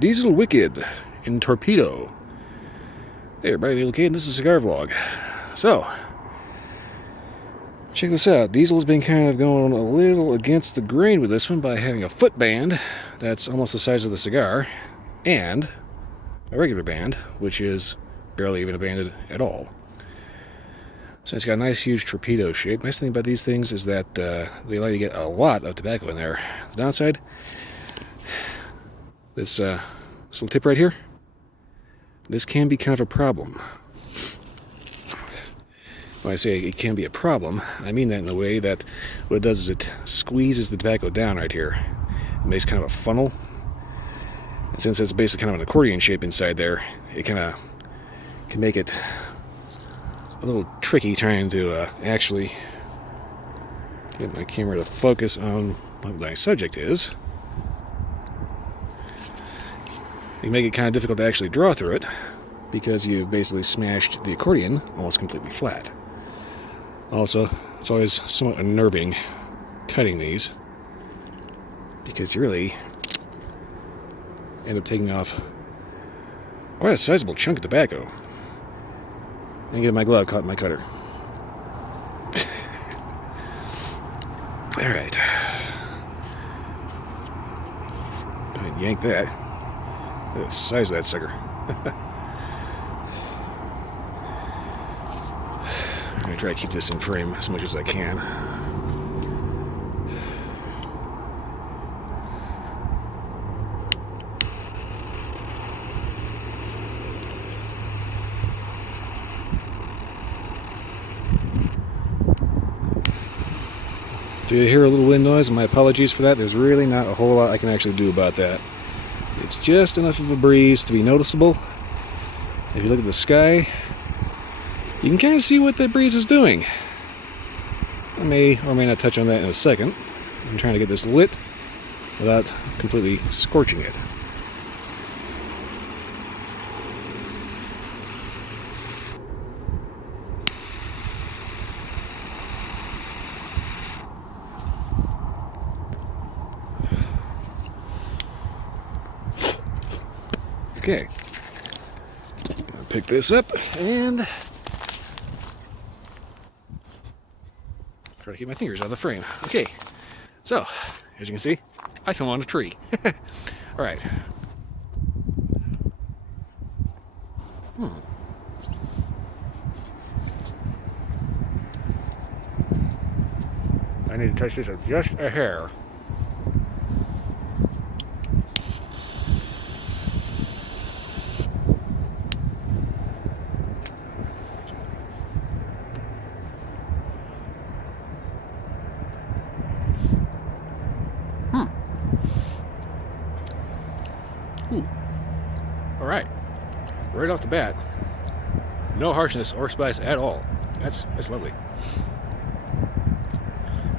Diesel Wicked in Torpedo. Hey everybody, Little Kid, and this is a cigar vlog. So, check this out. Diesel's been kind of going a little against the grain with this one by having a foot band that's almost the size of the cigar, and a regular band, which is barely even a band at all. So it's got a nice huge torpedo shape. Nice thing about these things is that they allow you to get a lot of tobacco in there. The downside, this little tip right here, this can be kind of a problem. When I say it can be a problem, I mean that in the way that what it does is it squeezes the tobacco down right here. It makes kind of a funnel. And since it's basically kind of an accordion shape inside there, it kind of can make it a little tricky trying to actually get my camera to focus on what my subject is. You can make it kind of difficult to actually draw through it because you've basically smashed the accordion almost completely flat. Also, it's always somewhat unnerving cutting these because you really end up taking off quite a sizable chunk of tobacco. And get my glove caught in my cutter. Alright. Go ahead and yank that. Look at the size of that sucker. I'm going to try to keep this in frame as much as I can. Do you hear a little wind noise? My apologies for that. There's really not a whole lot I can actually do about that. It's just enough of a breeze to be noticeable. If you look at the sky, you can kind of see what that breeze is doing. I may or may not touch on that in a second. I'm trying to get this lit without completely scorching it. Okay, I'll pick this up and try to keep my fingers out of the frame. Okay, so as you can see, I fell on a tree. All right. I need to touch this with just a hair. Alright, right off the bat, no harshness or spice at all. That's lovely.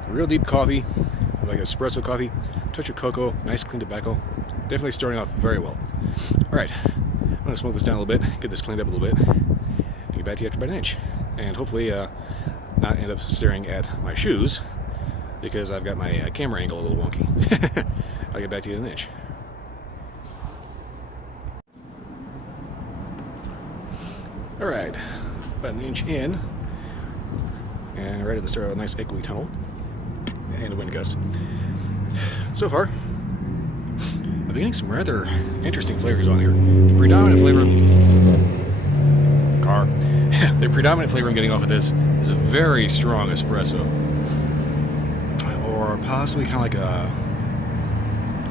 Real deep coffee, like espresso coffee, touch of cocoa, nice clean tobacco. Definitely starting off very well. Alright, I'm going to smoke this down a little bit, get this cleaned up a little bit, and get back to you after about an inch. And hopefully not end up staring at my shoes because I've got my camera angle a little wonky. I'll get back to you in an inch. Alright, about an inch in, and ready to start a nice echoey tunnel and a wind gust. So far, I'm getting some rather interesting flavors on here. The predominant flavor, the predominant flavor I'm getting off of this is a very strong espresso, or possibly kind of like a,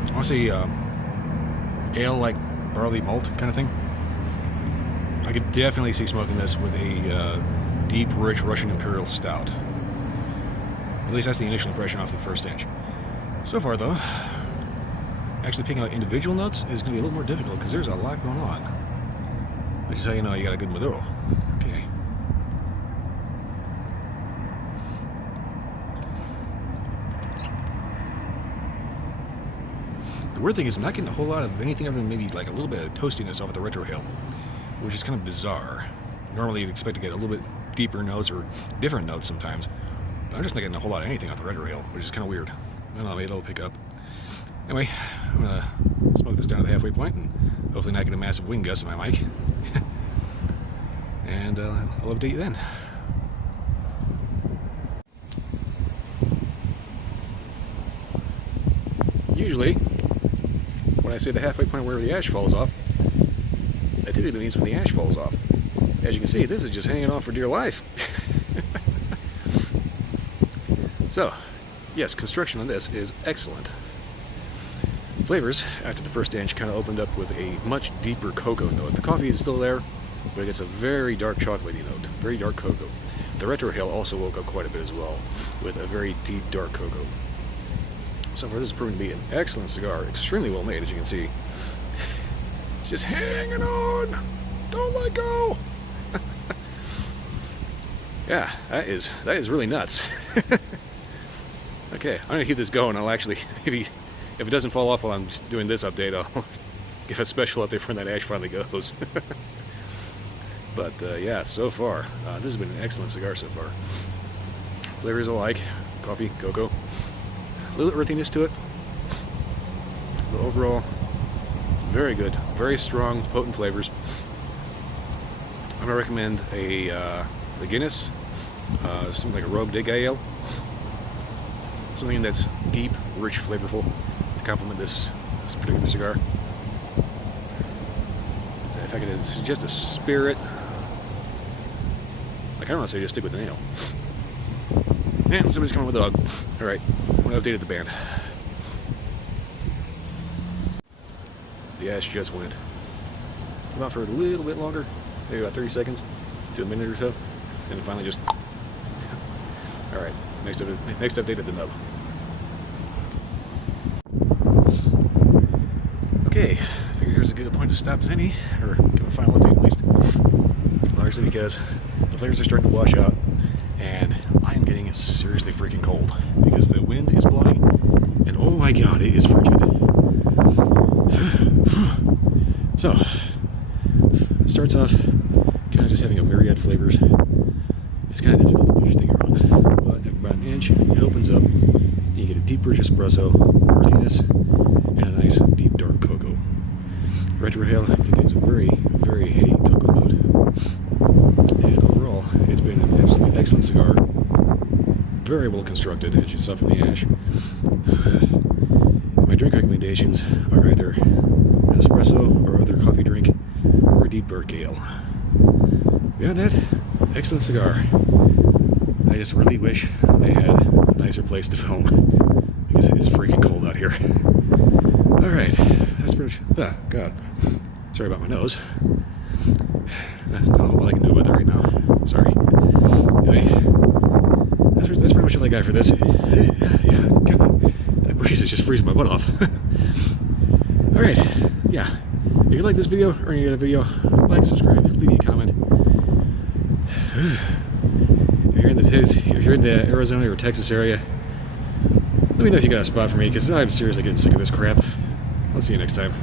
I want to say ale like barley malt kind of thing. I could definitely see smoking this with a deep, rich Russian Imperial Stout. At least that's the initial impression off the first inch. So far, though, actually picking out individual notes is going to be a little more difficult because there's a lot going on. Which is how you know you got a good Maduro. Okay. The weird thing is I'm not getting a whole lot of anything other than maybe like a little bit of toastiness off of the retrohale, which is kind of bizarre. Normally you'd expect to get a little bit deeper notes or different notes sometimes, but I'm just not getting a whole lot of anything off the retrohale, which is kind of weird. I don't know, maybe it'll pick up. Anyway, I'm gonna smoke this down to half halfway point and hopefully not get a massive wind gust in my mic. And I'll update you then. Usually, when I say the halfway point where the ash falls off, that typically means when the ash falls off. As you can see, this is just hanging on for dear life. So, yes, construction on this is excellent. Flavors, after the first inch, kind of opened up with a much deeper cocoa note. The coffee is still there, but it gets a very dark chocolatey note, very dark cocoa. The retrohale also woke up quite a bit as well, with a very deep dark cocoa. So far, this is proving to be an excellent cigar, extremely well made, as you can see. It's just hanging on! Don't let go! Yeah, that is really nuts. Okay, I'm gonna keep this going. I'll actually, maybe, if it doesn't fall off while I'm doing this update, I'll give a special update when that ash finally goes. But yeah, so far, this has been an excellent cigar so far. Flavors alike, coffee, cocoa, a little earthiness to it, but overall, very good, very strong, potent flavors. I'm gonna recommend the Guinness, something like a Rogue Dig Ale, something that's deep, rich, flavorful to complement this particular cigar. If I could suggest a spirit, like, I don't want to say just stick with the nail. And somebody's coming with a dog. Alright, I'm going to update the band. The ash just went. Come out for a little bit longer, maybe about 30 seconds to a minute or so, and then finally just... Alright, next update at the nub. Okay, I figure here's as good a point to stop as any, or give a final update at least. Largely because the flavors are starting to wash out, and I am getting seriously freaking cold because the wind is blowing, and oh my god, it is frigid. So, it starts off kind of just having a myriad of flavors. It's kind of difficult to put your finger on, but after about an inch, it opens up, and you get a deep, rich espresso, earthiness, and a nice, deep, dark cocoa. Retrohale contains a very, very heady cocoa note, and overall, it's been an absolutely excellent cigar. Very well constructed, as you saw from the ash. My drink recommendations are either an espresso or other coffee drink, or a deep dark ale. Beyond that, excellent cigar. I just really wish I had a nicer place to film, because it is freaking cold out here. Alright, that's pretty much... Ah, God. Sorry about my nose. Not a whole lot I can do about that right now. Sorry. Anyway, that's pretty much all I got for this. Yeah, God, that breeze is just freezing my butt off. Alright, yeah. If you like this video or any other video, like, subscribe, leave me a comment. If you're in the Arizona or Texas area, let me know if you got a spot for me, because I'm seriously getting sick of this crap. I'll see you next time.